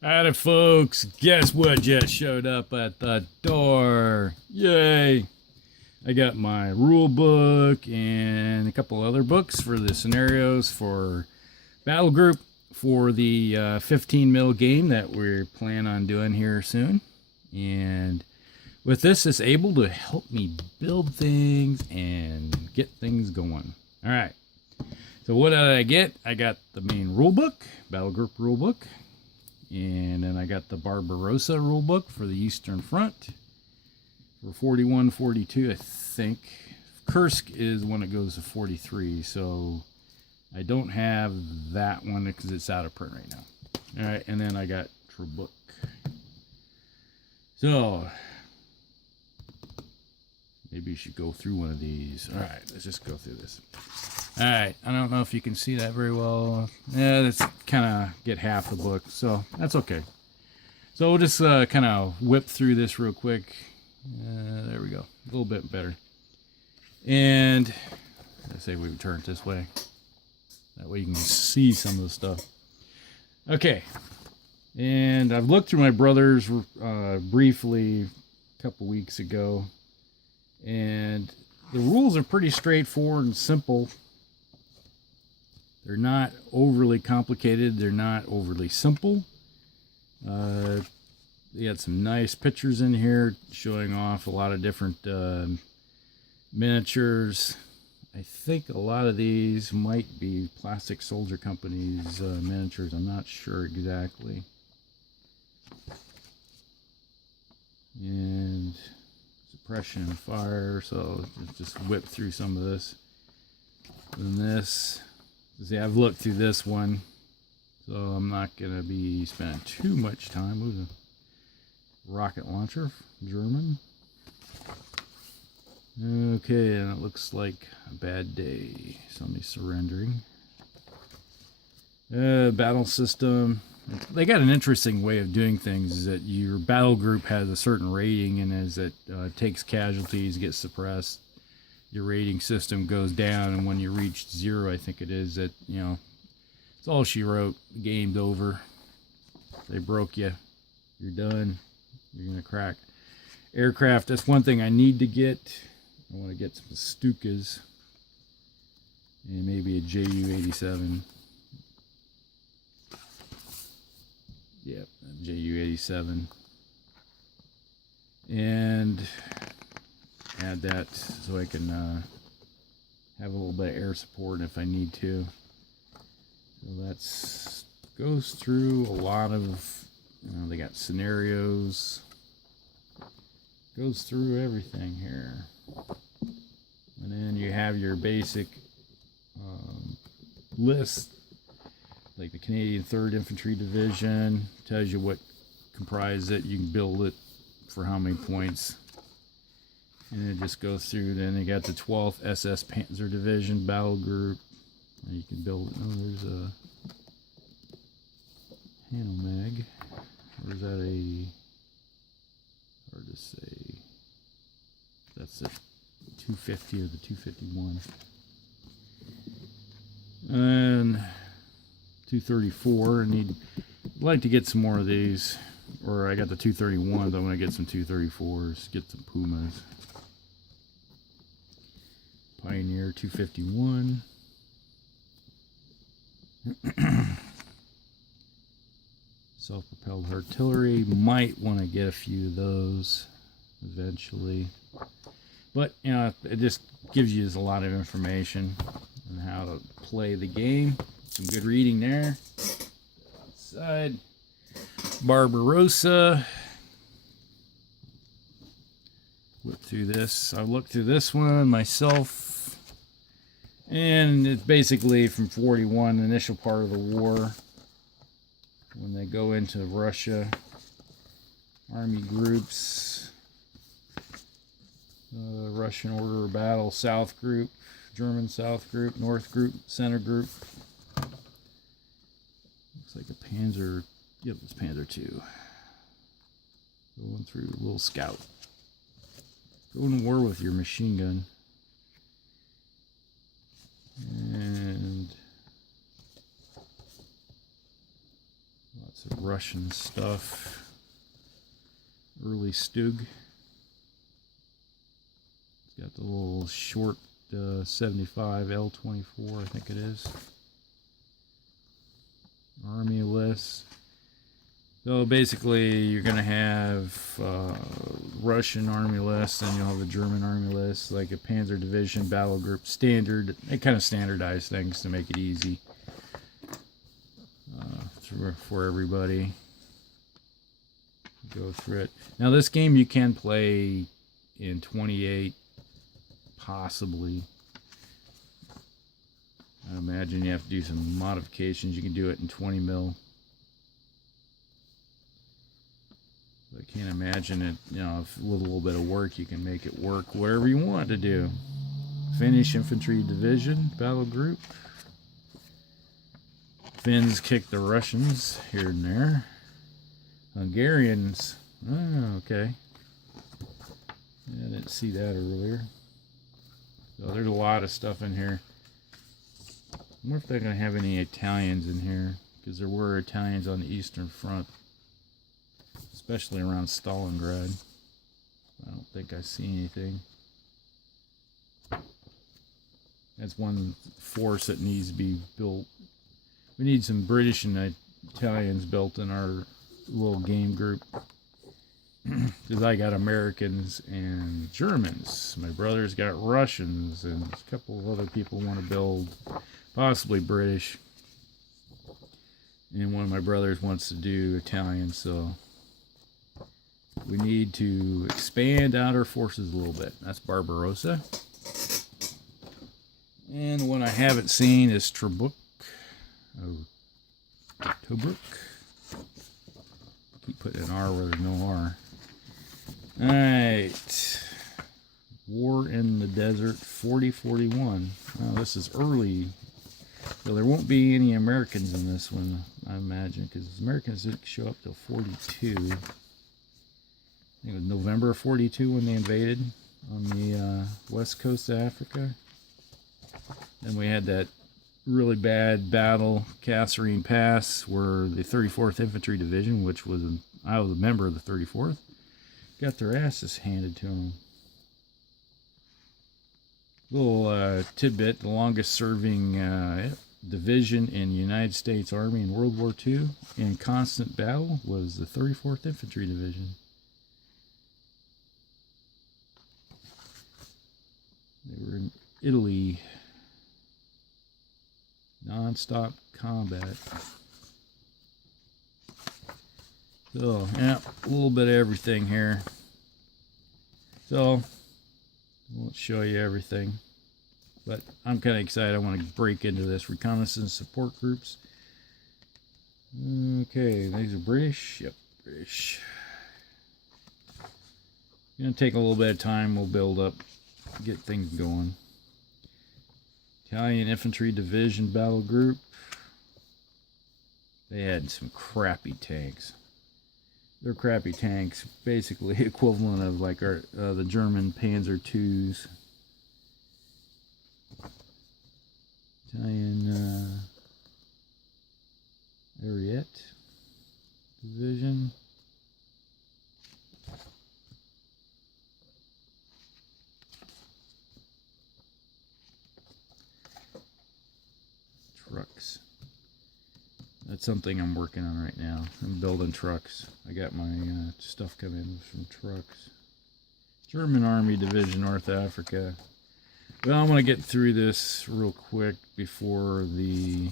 Howdy, folks. Guess what just showed up at the door? Yay! I got my rule book and a couple other books for the scenarios for Battlegroup for the 15 mil game that we plan on doing here soon. And with this, it's able to help me build things and get things going. All right. So what did I get? I got the main rule book, Battlegroup rule book. And then I got the Barbarrossa rulebook for the Eastern Front for 41, 42, I think. Kursk is when it goes to 43, so I don't have that one because it's out of print right now. All right, and then I got Tobruk. So maybe you should go through one of these. All right, let's just go through this. All right, I don't know if you can see that very well. Yeah, that's kind of get half the book, so that's okay. So we'll just kind of whip through this real quick. There we go, a little bit better. And I say we turn it this way. That way you can see some of the stuff. Okay, and I've looked through my brother's briefly a couple weeks ago, and the rules are pretty straightforward and simple. They're not overly complicated. They're not overly simple. They got some nice pictures in here showing off a lot of different miniatures. I think a lot of these might be Plastic Soldier Company's miniatures. I'm not sure exactly. And suppression and fire. So just whip through some of this. And this. See, I've looked through this one, so I'm not going to be spending too much time with a rocket launcher, German. Okay, and it looks like a bad day. Somebody surrendering. Battle system. They got an interesting way of doing things, is that your battle group has a certain rating, and as it takes casualties, gets suppressed, your rating system goes down, and when you reach 0, I think it is, that, you know, it's all she wrote. The game's over. They broke you. You're done. You're gonna crack. Aircraft, that's one thing I need to get. I want to get some Stukas and maybe a JU-87. Yep, JU-87. And add that so I can have a little bit of air support if I need to. So that's goes through a lot of, you know, they got scenarios. Goes through everything here. And then you have your basic list, like the Canadian 3rd Infantry Division. Tells you what comprises it. You can build it for how many points. And it just goes through. Then you got the 12th SS Panzer Division Battle Group. You can build. Oh, there's a Hanomag. Or is that a? Hard to say. That's the 250 or the 251. And 234. I'd like to get some more of these. Or I got the 231s. I want to get some 234s. Get some Pumas. Pioneer 251. Self-propelled artillery. Might want to get a few of those eventually. But, you know, it just gives you a lot of information on how to play the game. Some good reading there. Outside. Barbarrossa. Look through this. I looked through this one myself. And it's basically from 41, the initial part of the war. When they go into Russia. Army groups. Russian order of battle. South group. German South group. North group. Center group. Looks like a Panzer. Yep, it's Panzer II. Going through a little scout. Going to war with your machine gun. And Some Russian stuff. Early Stug. It's got the little short 75 L24, I think it is. Army list. So basically, you're going to have Russian army list, and you'll have a German army list, like a Panzer Division, Battlegroup, standard. They kind of standardize things to make it easy for everybody. Go through it. Now, this game you can play in 28, possibly. I imagine you have to do some modifications. You can do it in 20 mil. I can't imagine it, you know, if with a little bit of work you can make it work whatever you want to do. Finnish Infantry Division, Battle Group. Finns kick the Russians here and there. Hungarians, oh, okay. Yeah, I didn't see that earlier. So there's a lot of stuff in here. I wonder if they're going to have any Italians in here, because there were Italians on the Eastern Front. Especially around Stalingrad. I don't think I see anything. That's one force that needs to be built. We need some British and Italians built in our little game group. Because I got Americans and Germans. My brother's got Russians, and a couple of other people want to build possibly British. And one of my brothers wants to do Italian, so we need to expand out our forces a little bit. That's Barbarrossa. And the one I haven't seen is Tobruk. Oh, Tobruk. Keep putting an R where there's no R. Alright. War in the Desert 4041. Oh, this is early. So there won't be any Americans in this one, I imagine, because Americans didn't show up till 42. I think it was November of 42 when they invaded on the west coast of Africa. Then we had that really bad battle, Kasserine Pass, where the 34th Infantry Division, which was, I was a member of the 34th, got their asses handed to them. Little tidbit, the longest serving division in the United States Army in World War II in constant battle was the 34th Infantry Division. They were in Italy. Non-stop combat. So, yeah, a little bit of everything here. So, I won't show you everything. But I'm kind of excited. I want to break into this. Reconnaissance support groups. Okay, these are British. Yep, British. It's going to take a little bit of time. We'll build up. Get things going. Italian Infantry Division Battle Group. They had some crappy tanks. They're crappy tanks, basically equivalent of like our the German Panzer IIs. Italian Ariete Division. Trucks. That's something I'm working on right now. I'm building trucks. I got my stuff coming from trucks. German Army Division, North Africa. Well, I'm going to get through this real quick before I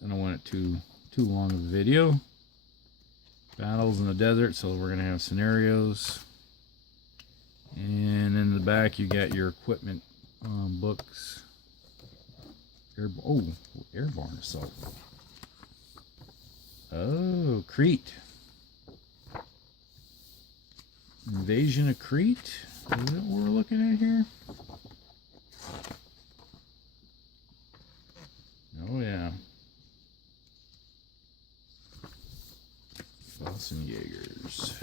don't want it too long of a video. Battles in the desert, so we're going to have scenarios. And in the back you got your equipment books. Airborne assault. Oh, Crete. Invasion of Crete? Is that what we're looking at here? Oh, yeah. Jaegers.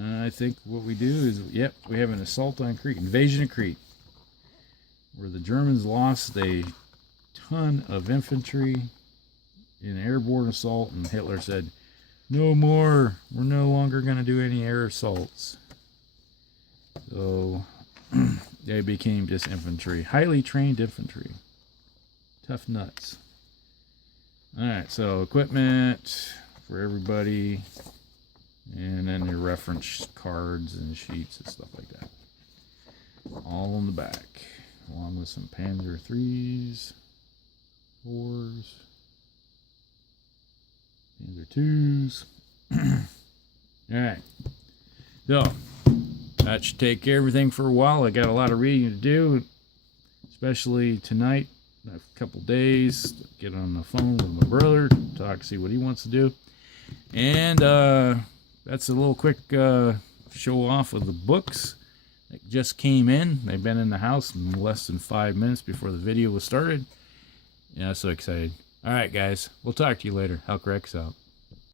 I think what we do is, yep, we have an assault on Crete. Invasion of Crete. Where the Germans lost a ton of infantry in airborne assault, and Hitler said, no more. We're no longer going to do any air assaults. So they became just infantry. Highly trained infantry. Tough nuts. Alright, so equipment for everybody. And then their reference cards and sheets and stuff like that. All on the back. Along with some Panzer 3s, 4s, Panzer 2s. Alright. So, that should take care of everything for a while. I got a lot of reading to do, especially tonight. A couple days. Get on the phone with my brother, talk, see what he wants to do. And that's a little quick show off of the books that just came in. They've been in the house in less than 5 minutes before the video was started. Yeah, so excited. Alright guys, we'll talk to you later. Hulk Rex out.